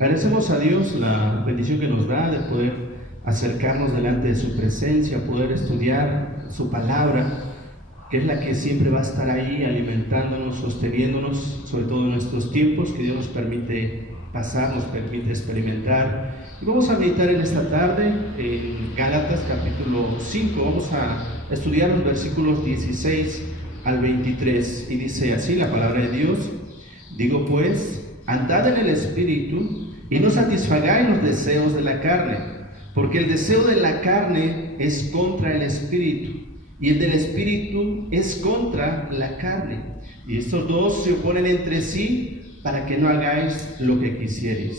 Agradecemos a Dios la bendición que nos da de poder acercarnos delante de su presencia, poder estudiar su palabra, que es la que siempre va a estar ahí alimentándonos, sosteniéndonos, sobre todo en estos tiempos que Dios nos permite pasar, nos permite experimentar. Y vamos a meditar en esta tarde en Gálatas capítulo 5, vamos a estudiar los versículos 16 al 23, y dice así la palabra de Dios: digo pues, andad en el Espíritu, y no satisfagáis los deseos de la carne, porque el deseo de la carne es contra el Espíritu, y el del Espíritu es contra la carne, y estos dos se oponen entre sí para que no hagáis lo que quisierais.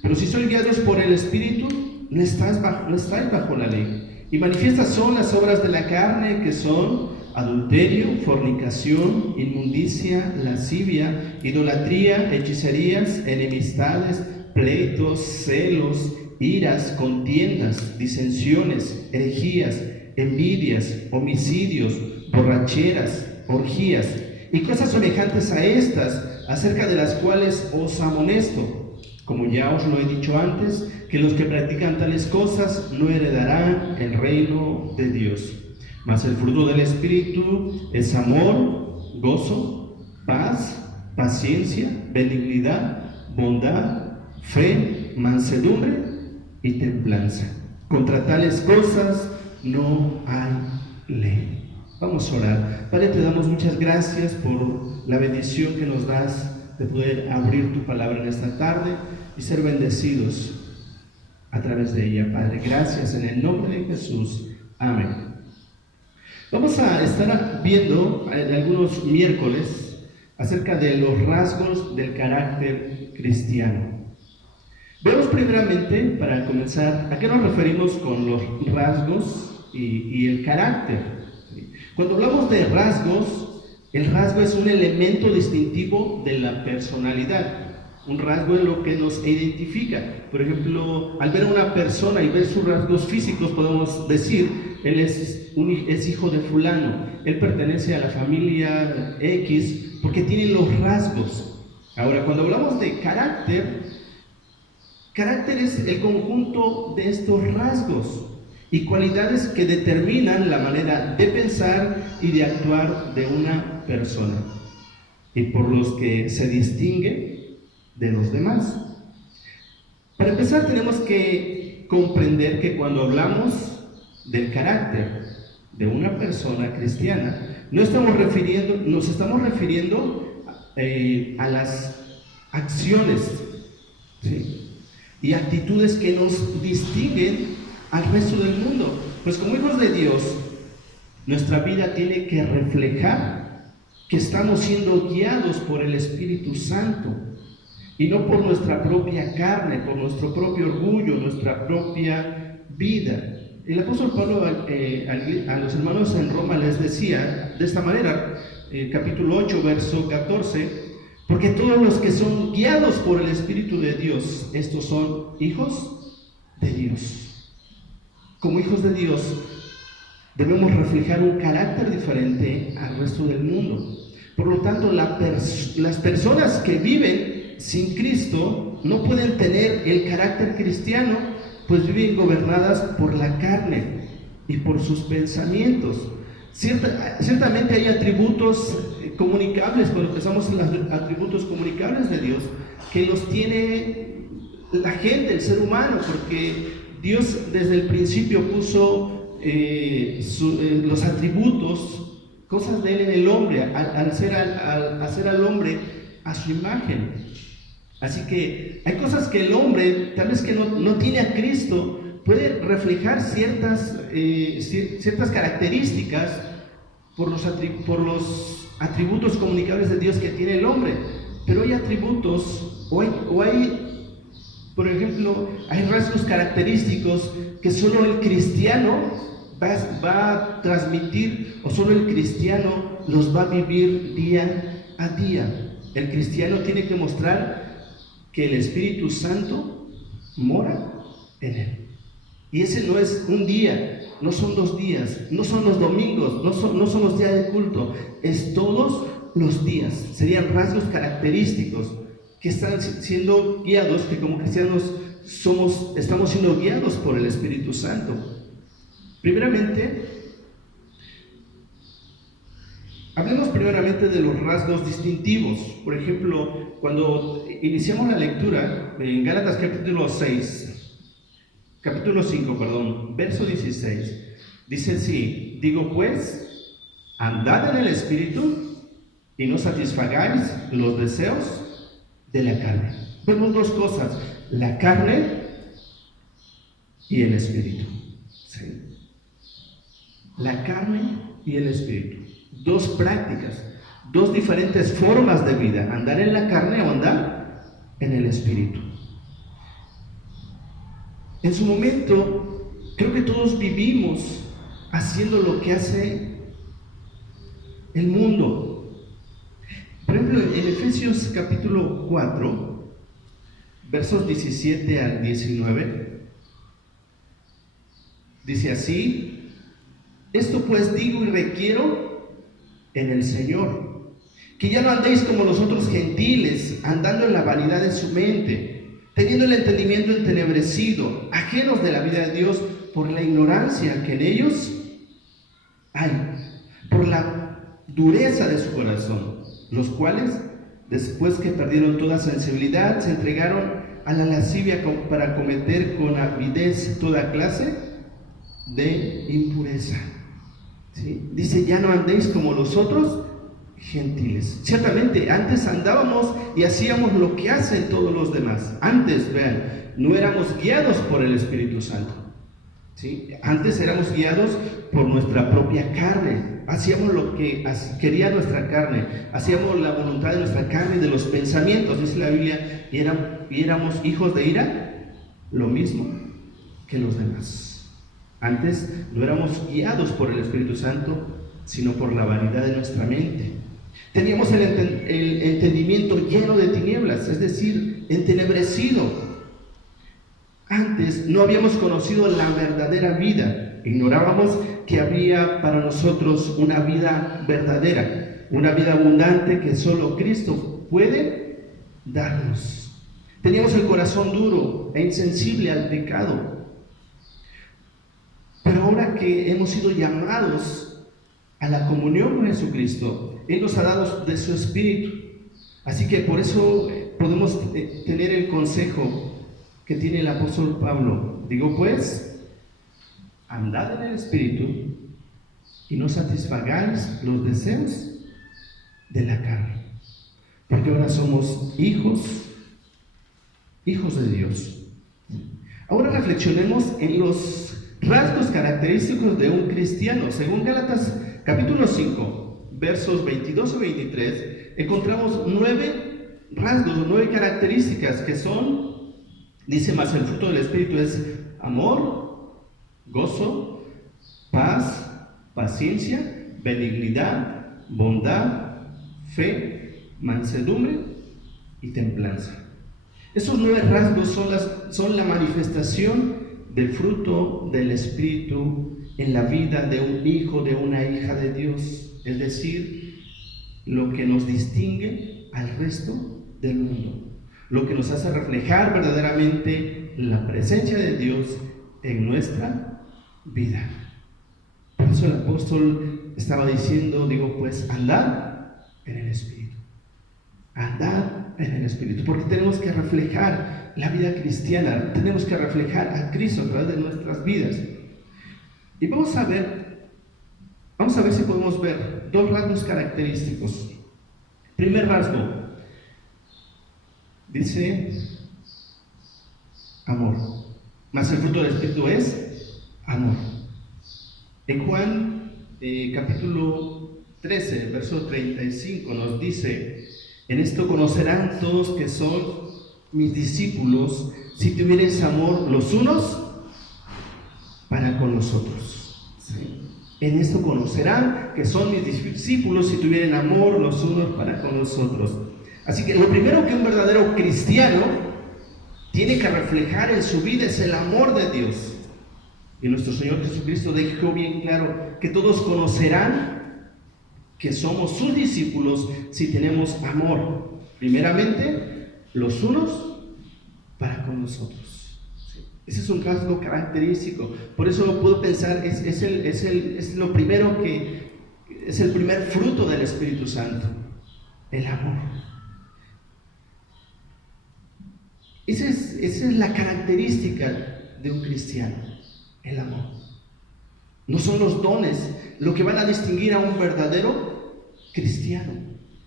Pero si sois guiados por el Espíritu, no estáis bajo la ley. Y manifiestas son las obras de la carne, que son adulterio, fornicación, inmundicia, lascivia, idolatría, hechicerías, enemistades, pleitos, celos, iras, contiendas, disensiones, herejías, envidias, homicidios, borracheras, orgías y cosas semejantes a estas, acerca de las cuales os amonesto, como ya os lo he dicho antes, que los que practican tales cosas no heredarán el reino de Dios. Mas el fruto del Espíritu es amor, gozo, paz, paciencia, benignidad, bondad, fe, mansedumbre y templanza. Contra tales cosas no hay ley. Vamos a orar. Padre, te damos muchas gracias por la bendición que nos das de poder abrir tu palabra en esta tarde y ser bendecidos a través de ella, Padre. Gracias en el nombre de Jesús. Amén. Vamos a estar viendo en algunos miércoles acerca de los rasgos del carácter cristiano. Veamos primeramente, para comenzar, ¿a qué nos referimos con los rasgos y el carácter? Cuando hablamos de rasgos, el rasgo es un elemento distintivo de la personalidad. Un rasgo es lo que nos identifica. Por ejemplo, al ver a una persona y ver sus rasgos físicos, podemos decir: él es hijo de fulano, él pertenece a la familia X, porque tiene los rasgos. Ahora, cuando hablamos de carácter es el conjunto de estos rasgos y cualidades que determinan la manera de pensar y de actuar de una persona, y por los que se distingue de los demás. Para empezar, tenemos que comprender que cuando hablamos del carácter de una persona cristiana, nos estamos refiriendo a las acciones, ¿sí?, y actitudes que nos distinguen al resto del mundo. Pues como hijos de Dios, nuestra vida tiene que reflejar que estamos siendo guiados por el Espíritu Santo y no por nuestra propia carne, por nuestro propio orgullo, nuestra propia vida. El apóstol Pablo a los hermanos en Roma les decía de esta manera, capítulo 8, verso 14: porque todos los que son guiados por el Espíritu de Dios, estos son hijos de Dios. Como hijos de Dios, debemos reflejar un carácter diferente al resto del mundo. Por lo tanto, las personas que viven sin Cristo no pueden tener el carácter cristiano, pues viven gobernadas por la carne y por sus pensamientos. Ciertamente hay atributos comunicables, cuando pensamos en los atributos comunicables de Dios, que los tiene la gente, el ser humano, porque Dios desde el principio puso los atributos, cosas de Él en el hombre, al hacer al hombre a su imagen. Así que hay cosas que el hombre, tal vez que no tiene a Cristo, puede reflejar ciertas características por los atributos comunicables de Dios que tiene el hombre. Pero hay atributos, por ejemplo, hay rasgos característicos que solo el cristiano va a transmitir, o solo el cristiano los va a vivir día a día. El cristiano tiene que mostrar que el Espíritu Santo mora en él. Y ese no es un día, no son 2 días, no son los domingos, no son los días de culto, es todos los días. Serían rasgos característicos que están siendo guiados, que como cristianos estamos siendo guiados por el Espíritu Santo. Hablemos primeramente de los rasgos distintivos. Por ejemplo, cuando iniciamos la lectura en Gálatas capítulo 5, verso 16, dice así: digo pues, andad en el Espíritu y no satisfagáis los deseos de la carne. Vemos 2 cosas, la carne y el Espíritu. ¿Sí? La carne y el Espíritu. 2 prácticas, 2 diferentes formas de vida, andar en la carne o andar en el Espíritu. En su momento, creo que todos vivimos haciendo lo que hace el mundo. Por ejemplo, en Efesios capítulo 4, versos 17 al 19, dice así: esto pues digo y requiero en el Señor, que ya no andéis como los otros gentiles, andando en la vanidad de su mente, teniendo el entendimiento entenebrecido, ajenos de la vida de Dios por la ignorancia que en ellos hay, por la dureza de su corazón, los cuales, después que perdieron toda sensibilidad, se entregaron a la lascivia para cometer con avidez toda clase de impureza. ¿Sí? Dice: ya no andéis como los otros gentiles. Ciertamente, antes andábamos y hacíamos lo que hacen todos los demás. Antes, vean, no éramos guiados por el Espíritu Santo. ¿Sí? Antes éramos guiados por nuestra propia carne. Hacíamos lo que quería nuestra carne. Hacíamos la voluntad de nuestra carne y de los pensamientos, dice la Biblia, y éramos hijos de ira, lo mismo que los demás. Antes no éramos guiados por el Espíritu Santo, sino por la vanidad de nuestra mente. Teníamos el entendimiento lleno de tinieblas, es decir, entenebrecido. Antes no habíamos conocido la verdadera vida. Ignorábamos que había para nosotros una vida verdadera, una vida abundante que solo Cristo puede darnos. Teníamos el corazón duro e insensible al pecado. Pero ahora que hemos sido llamados a la comunión con Jesucristo, Él nos ha dado de su Espíritu. Así que por eso podemos tener el consejo que tiene el apóstol Pablo. Digo pues, andad en el Espíritu y no satisfagáis los deseos de la carne. Porque ahora somos hijos de Dios. Ahora reflexionemos en los rasgos característicos de un cristiano. Según Gálatas capítulo 5, versos 22 y 23, encontramos 9 rasgos, 9 características que son, dice: más el fruto del Espíritu es amor, gozo, paz, paciencia, benignidad, bondad, fe, mansedumbre y templanza. Esos 9 rasgos son la manifestación del fruto del Espíritu en la vida de un hijo, de una hija de Dios, es decir, lo que nos distingue al resto del mundo, lo que nos hace reflejar verdaderamente la presencia de Dios en nuestra vida. Por eso el apóstol estaba diciendo, pues andad en el Espíritu. Andad en el Espíritu, porque tenemos que reflejar la vida cristiana, tenemos que reflejar a Cristo a través de nuestras vidas. Y vamos a ver si podemos ver dos rasgos característicos. Primer rasgo, dice amor, más el fruto del Espíritu es amor. En Juan capítulo 13, verso 35 nos dice: en esto conocerán todos que son mis discípulos, si tuviereis amor los unos para con los otros. ¿Sí? En esto conocerán que son mis discípulos, si tuvieren amor los unos para con los otros. Así que lo primero que un verdadero cristiano tiene que reflejar en su vida es el amor de Dios. Y nuestro Señor Jesucristo dejó bien claro que todos conocerán que somos sus discípulos si tenemos amor, primeramente los unos para con los otros. Ese es un rasgo característico. Por eso puedo pensar, es lo primero que es el primer fruto del Espíritu Santo, el amor. Esa es la característica de un cristiano, el amor. No son los dones lo que van a distinguir a un verdadero cristiano.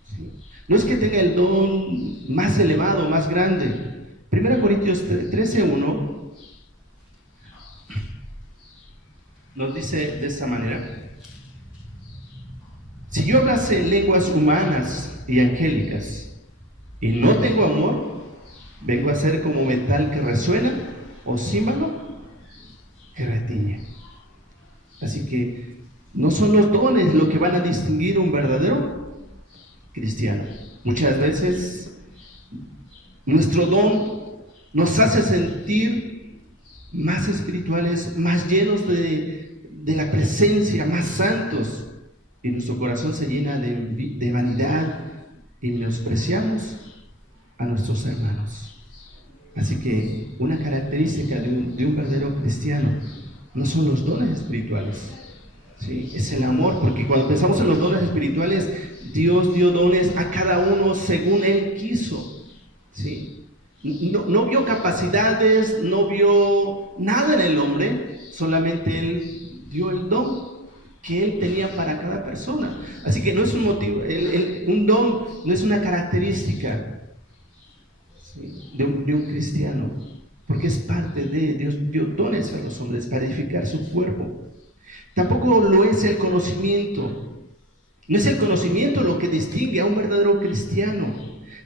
¿Sí? No es que tenga el don más elevado, más grande. 1 Corintios 13:1 nos dice de esta manera: si yo hablase lenguas humanas y angélicas y no tengo amor, vengo a ser como metal que resuena o címbalo que retiñe. Así que no son los dones lo que van a distinguir un verdadero cristiano. Muchas veces nuestro don nos hace sentir más espirituales, más llenos de la presencia, más santos, y nuestro corazón se llena de vanidad y menospreciamos a nuestros hermanos. Así que una característica de un verdadero cristiano no son los dones espirituales, ¿sí? Es el amor, porque cuando pensamos en los dones espirituales, Dios dio dones a cada uno según Él quiso, ¿sí? No vio capacidades, no vio nada en el hombre, solamente Él dio el don que Él tenía para cada persona. Así que no es un motivo, un don no es una característica, ¿sí?, de un cristiano, porque es parte de Dios. Dio dones a los hombres para edificar su cuerpo. Tampoco lo es el conocimiento. No es el conocimiento lo que distingue a un verdadero cristiano.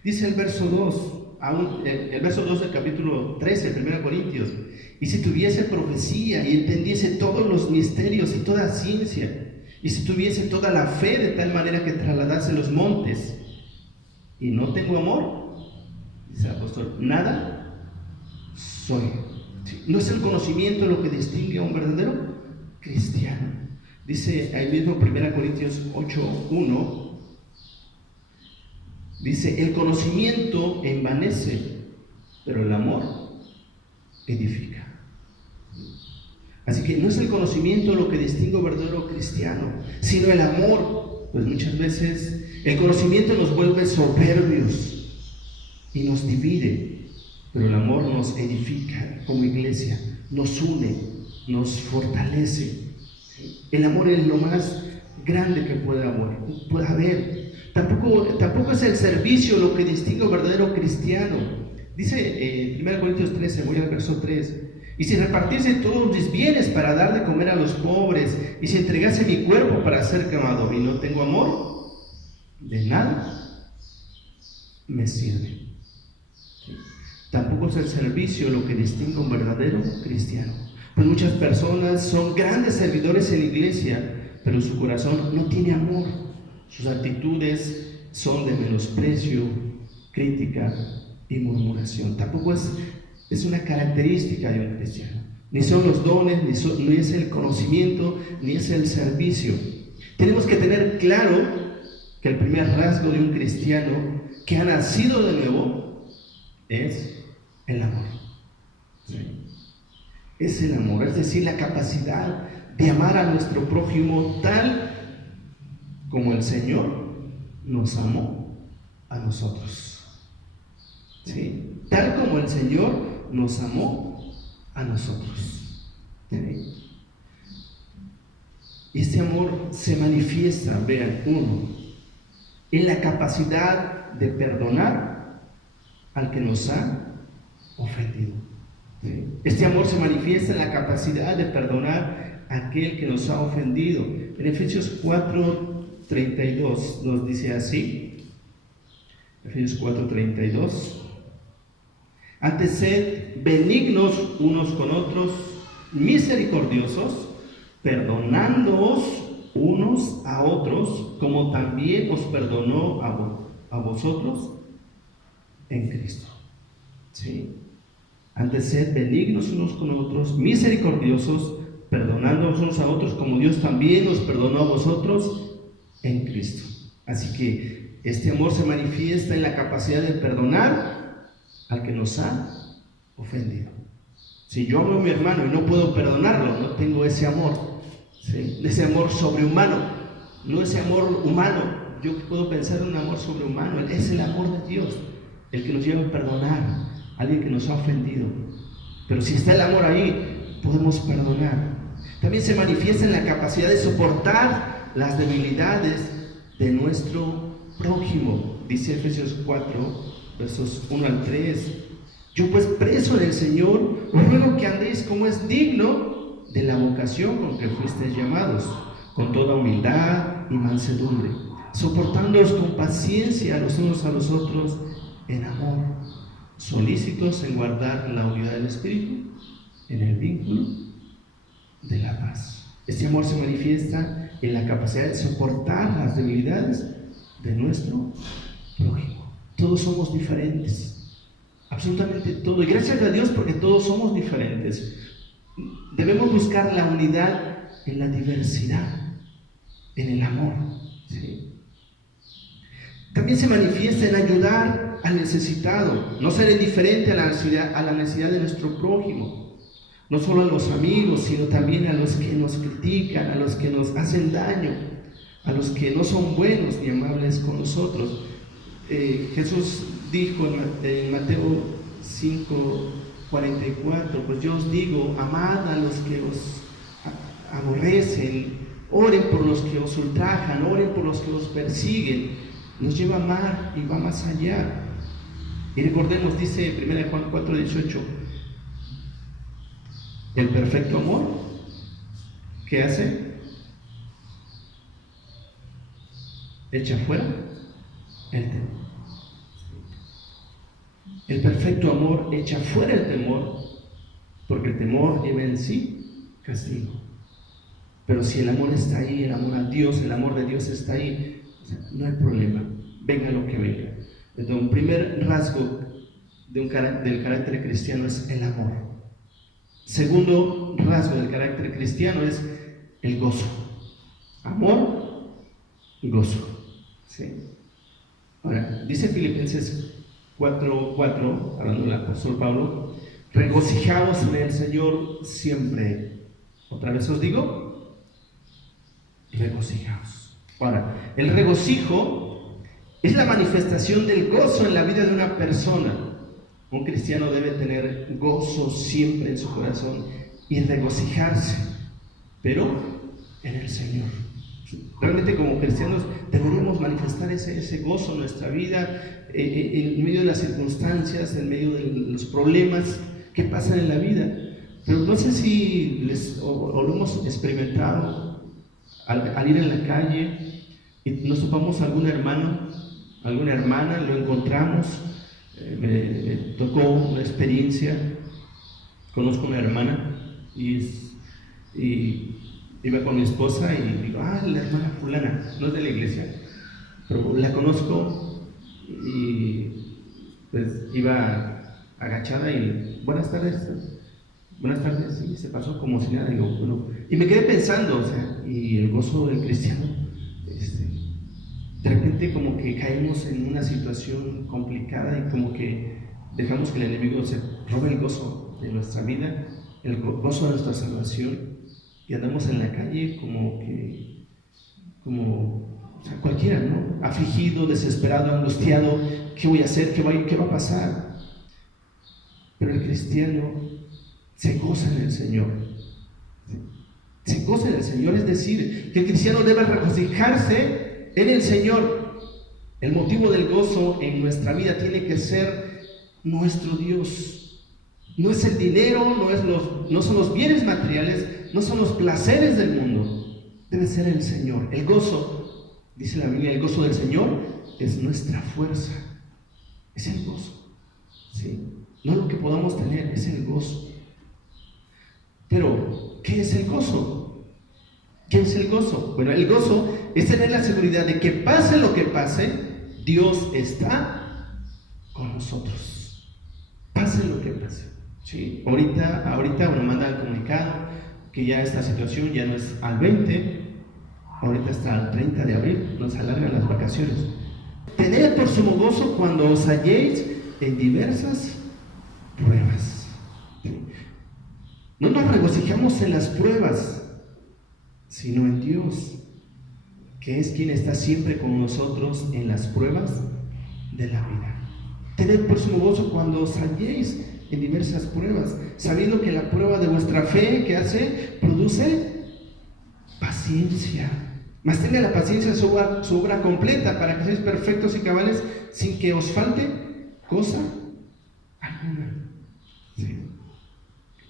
Dice el verso 2, el verso 2 del capítulo 13, 1 Corintios: y si tuviese profecía y entendiese todos los misterios y toda ciencia, y si tuviese toda la fe de tal manera que trasladase los montes, y no tengo amor, dice el apóstol, nada soy. No es el conocimiento lo que distingue a un verdadero cristiano. Dice ahí mismo 1 Corintios 8:1, dice: el conocimiento envanece, pero el amor edifica. Así que no es el conocimiento lo que distingue a un verdadero cristiano, sino el amor. Pues muchas veces el conocimiento nos vuelve soberbios y nos divide, pero el amor nos edifica como iglesia, nos une, nos fortalece. El amor es lo más grande que puede haber. Tampoco es el servicio lo que distingue a un verdadero cristiano. Dice 1 Corintios 13, voy al verso 3: y si repartiese todos mis bienes para dar de comer a los pobres, y si entregase mi cuerpo para ser quemado, y no tengo amor, de nada me sirve. Tampoco es el servicio lo que distingue a un verdadero cristiano. Pues muchas personas son grandes servidores en la iglesia, pero su corazón no tiene amor. Sus actitudes son de menosprecio, crítica y murmuración. Tampoco es una característica de un cristiano. Ni son los dones, ni es el conocimiento, ni es el servicio. Tenemos que tener claro que el primer rasgo de un cristiano que ha nacido de nuevo es el amor. ¿Sí? Es el amor, es decir, la capacidad de amar a nuestro prójimo tal como el Señor nos amó a nosotros. ¿Sí? Tal como el Señor nos amó a nosotros. ¿Sí? Y este amor se manifiesta, vean, uno, en la capacidad de perdonar al que nos ha ofendido. ¿Sí? Este amor se manifiesta en la capacidad de perdonar a aquel que nos ha ofendido. En Efesios 4:32 nos dice así, Efesios 4:32, antes sed benignos unos con otros, misericordiosos, perdonándoos unos a otros, como también os perdonó a vosotros en Cristo. ¿Sí? Antes sed benignos unos con otros, misericordiosos, perdonándoos unos a otros, como Dios también os perdonó a vosotros en Cristo. Así que este amor se manifiesta en la capacidad de perdonar al que nos ha ofendido. Si yo amo a mi hermano y no puedo perdonarlo, no tengo ese amor, ¿sí? Ese amor sobrehumano, no ese amor humano. Yo puedo pensar en un amor sobrehumano, es el amor de Dios, el que nos lleva a perdonar a alguien que nos ha ofendido. Pero si está el amor ahí, podemos perdonar. También se manifiesta en la capacidad de soportar las debilidades de nuestro prójimo. Dice Efesios 4, versos 1 al 3. Yo pues preso en el Señor, os ruego que andéis como es digno de la vocación con que fuisteis llamados, con toda humildad y mansedumbre, soportándoos con paciencia los unos a los otros en amor, solícitos en guardar la unidad del Espíritu en el vínculo de la paz. Este amor se manifiesta en la capacidad de soportar las debilidades de nuestro prójimo. Todos somos diferentes. Absolutamente todo, y gracias a Dios porque todos somos diferentes. Debemos buscar la unidad en la diversidad, en el amor, ¿sí? También se manifiesta en ayudar al necesitado, no ser indiferente a la necesidad de nuestro prójimo, no solo a los amigos, sino también a los que nos critican, a los que nos hacen daño, a los que no son buenos ni amables con nosotros. Jesús dijo en Mateo 5:44, pues yo os digo, amad a los que os aborrecen, oren por los que os ultrajan, oren por los que os persiguen. Nos lleva a amar y va más allá. Y recordemos, dice 1 Juan 4:18, el perfecto amor, ¿qué hace? Echa fuera el temor. El perfecto amor echa fuera el temor, porque el temor lleva en sí castigo. Pero si el amor está ahí, el amor a Dios, el amor de Dios está ahí, no hay problema, venga lo que venga. Entonces, un primer rasgo del carácter cristiano es el amor. Segundo rasgo del carácter cristiano es el gozo. Amor, gozo. ¿Sí? Ahora, dice Filipenses 4:4, hablando del apóstol Pablo, regocijaos en el Señor siempre. Otra vez os digo, regocijaos. Ahora, el regocijo es la manifestación del gozo en la vida de una persona. Un cristiano debe tener gozo siempre en su corazón y regocijarse, pero en el Señor. Realmente como cristianos deberíamos manifestar ese gozo en nuestra vida, en medio de las circunstancias, en medio de los problemas que pasan en la vida. Pero no sé si lo hemos experimentado al ir en la calle y nos topamos a algún hermano, alguna hermana, lo encontramos. Me tocó una experiencia, conozco una hermana y iba con mi esposa y digo, la hermana fulana, no es de la iglesia, pero la conozco y pues iba agachada y buenas tardes, y se pasó como si nada, digo, bueno, y me quedé pensando, y el gozo del cristiano, de repente como que caemos en una situación complicada y como que dejamos que el enemigo se robe el gozo de nuestra vida, el gozo de nuestra salvación, y andamos en la calle como O sea, cualquiera, ¿no? Afligido, desesperado, angustiado, ¿qué voy a hacer? ¿Qué va a pasar? Pero el cristiano se goza en el Señor. Se goza en el Señor, es decir, que el cristiano debe regocijarse en el Señor. El motivo del gozo en nuestra vida tiene que ser nuestro Dios. No es el dinero, no son los bienes materiales, no son los placeres del mundo. Debe ser el Señor. El gozo, dice la Biblia, el gozo del Señor es nuestra fuerza. Es el gozo. ¿Sí? No lo que podamos tener, es el gozo. Pero, ¿qué es el gozo? ¿Qué es el gozo? Bueno, el gozo es tener la seguridad de que pase lo que pase, Dios está con nosotros. Pase lo que pase. ¿Sí? Ahorita bueno, manda el comunicado que ya esta situación ya no es al 20, ahorita está al 30 de abril, nos alargan las vacaciones. Tened por sumo gozo cuando os halléis en diversas pruebas. ¿Sí? No nos regocijamos en las pruebas, sino en Dios, que es quien está siempre con nosotros en las pruebas de la vida. Tened por sumo gozo cuando os halléis en diversas pruebas, sabiendo que la prueba de vuestra fe, ¿qué hace? Produce paciencia. Mas tenga la paciencia su obra completa, para que seáis perfectos y cabales, sin que os falte cosa alguna. Sí.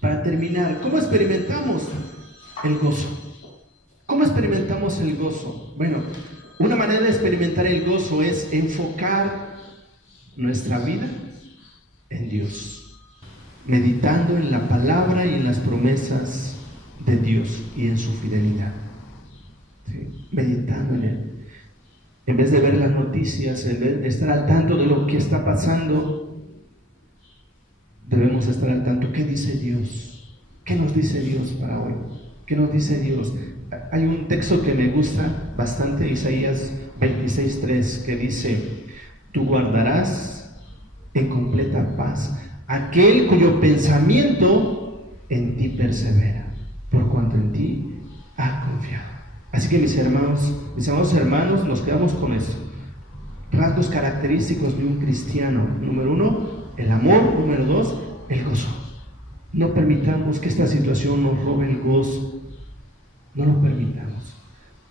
Para terminar, ¿cómo experimentamos el gozo? ¿Cómo experimentamos el gozo? Bueno, una manera de experimentar el gozo es enfocar nuestra vida en Dios, meditando en la palabra y en las promesas de Dios y en su fidelidad. ¿Sí? Meditando en Él. En vez de ver las noticias, en vez de estar al tanto de lo que está pasando, debemos estar al tanto. ¿Qué dice Dios? ¿Qué nos dice Dios para hoy? ¿Qué nos dice Dios? Hay un texto que me gusta bastante, Isaías 26:3, que dice: tú guardarás en completa paz aquel cuyo pensamiento en ti persevera, por cuanto en ti ha confiado. Así que mis amados hermanos, nos quedamos con esto. Rasgos característicos de un cristiano: número 1, el amor; número 2, el gozo. No permitamos que esta situación nos robe el gozo. No lo permitamos.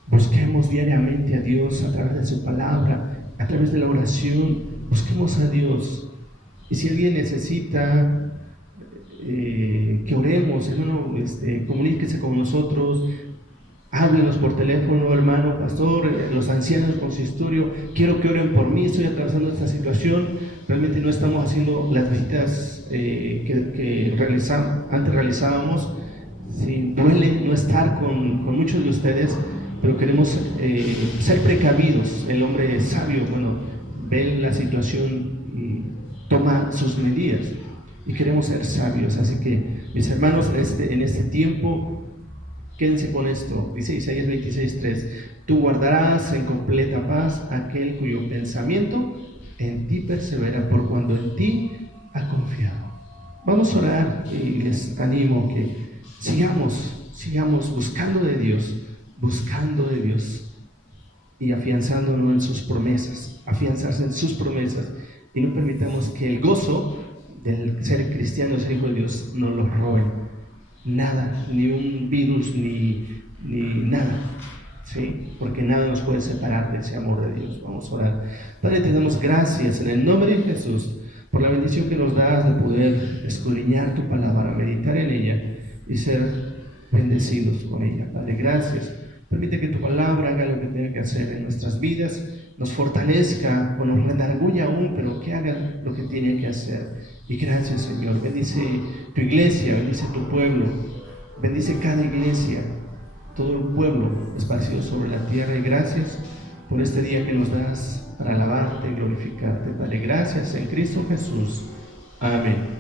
Busquemos diariamente a Dios a través de su palabra, a través de la oración. Busquemos a Dios. Y si alguien necesita que oremos, hermano, comuníquese con nosotros. Háblenos por teléfono, hermano, pastor, los ancianos del consistorio, quiero que oren por mí, estoy atravesando esta situación. Realmente no estamos haciendo las visitas que antes realizábamos. Sí, duele no estar con muchos de ustedes, pero queremos ser precavidos. El hombre sabio, ve la situación y toma sus medidas, y queremos ser sabios. Así que, mis hermanos, en este tiempo, quédense con esto. Dice Isaías 26:3: tú guardarás en completa paz aquel cuyo pensamiento en ti persevera, por cuando en ti ha confiado. Vamos a orar y les animo que sigamos buscando de Dios y afianzándonos en sus promesas, afianzarse en sus promesas, y no permitamos que el gozo del ser cristiano, ser hijo de Dios, nos lo robe. Nada, ni un virus, ni nada, ¿sí? Porque nada nos puede separar de ese amor de Dios. Vamos a orar. Padre, te damos gracias en el nombre de Jesús por la bendición que nos das de poder escudriñar tu palabra, meditar en ella y ser bendecidos con ella. Padre, gracias. Permite que tu palabra haga lo que tenga que hacer en nuestras vidas, nos fortalezca o nos redarguya aún, pero que haga lo que tiene que hacer. Y gracias, Señor. Bendice tu iglesia, bendice tu pueblo, bendice cada iglesia, todo el pueblo esparcido sobre la tierra. Y gracias por este día que nos das para alabarte y glorificarte. Padre, gracias en Cristo Jesús. Amén.